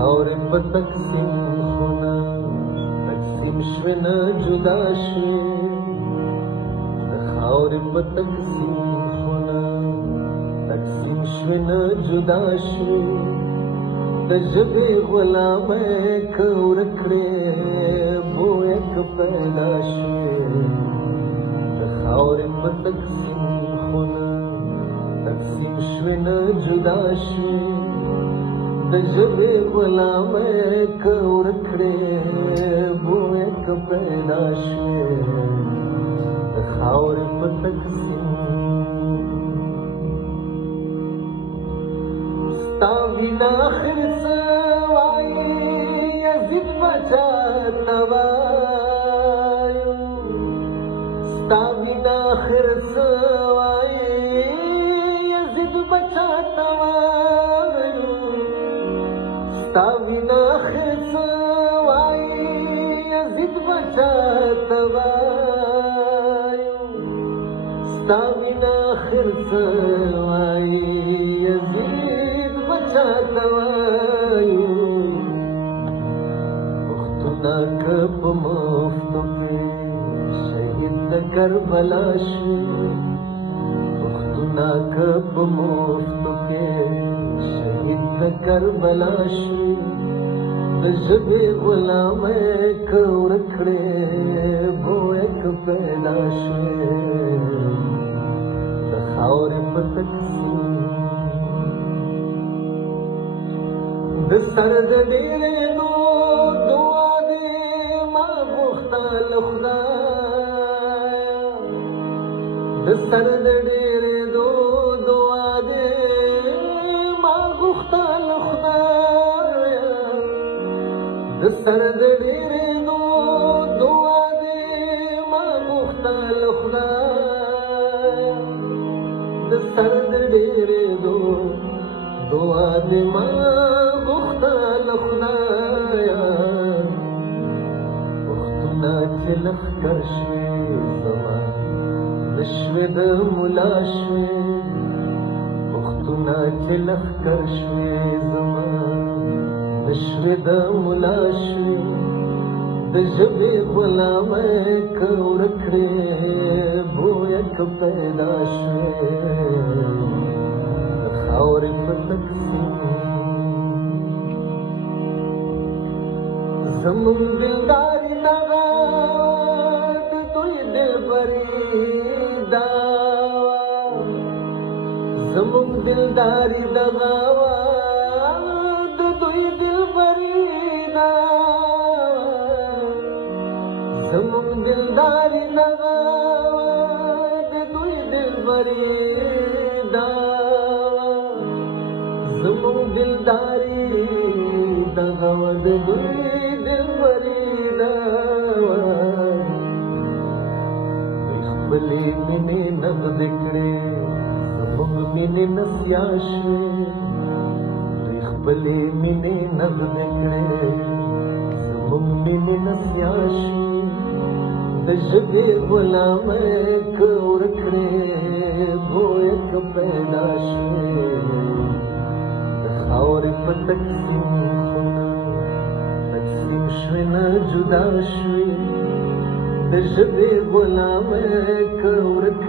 خاورې په تقسیم خونه تقسیم شوې نه جدا شوې د خاورې په تقسیم خونه تقسیم شوې نه جدا شوې د ژبې غلامۍ که ورک کړې بویه که پیدا شوې د خاورې په تقسیم خونه تقسیم شوې نه جدا شوې د ژبې غلامۍ که ورک کړې بویه که پیدا شوې د خاورې په تقسیم ستا وینا آخر څه وایي یزید بچا ته وایم ستا وینا آخر څه وایي یزید بچا ته ستا وینا آخر څه وایي یزید بچا ته وایم ستا وینا آخر څه وایي یزید بچا ته وایم پښتونه که په مفتو کې شهید د کربلا شي پښتونه که په مفتو کې شهید د کربلا شي د ژبې غلامۍ که ورک کړې بویه که پیدا شوې د خاورې په تقسیم د سر د ډېرېدو دعا دې ما غوښته له خدایه د سر د ډېرېدو دعا دې ما غوښته له خدایه د سر د ډېرېدو دعا دې ما غوښته له خدایه د سر د ډېرېدو دعا دې ما غوښته له خدایه پښتونه چې لښکر شوې زما د شوې د ملا شوې پښتونه چې لښکر شوې زما د شوې د ملا شوې د ژبې غلامۍ که ورک کړې بویه که پیدا شوې د خاورې په تقسیم زمون دلداري دغه د دوی دلبري دا زمون دلداري دغه د دوی دلبري دا زمون دلداري دغه د دوی دلبري دا زمون دلداري دغه د دوی خپلې مینې نغد کړې زموږ مینې نسیا شوې دوی خپلې مینې نغد کړې زموږ مینې نسیا شوې د ژبې غلامۍ که ورک کړې بویه که پیدا شوې د خاورې په تقسیم خونه تقسیم شوې نه جدا شوې د ژبې غلامۍ که ورک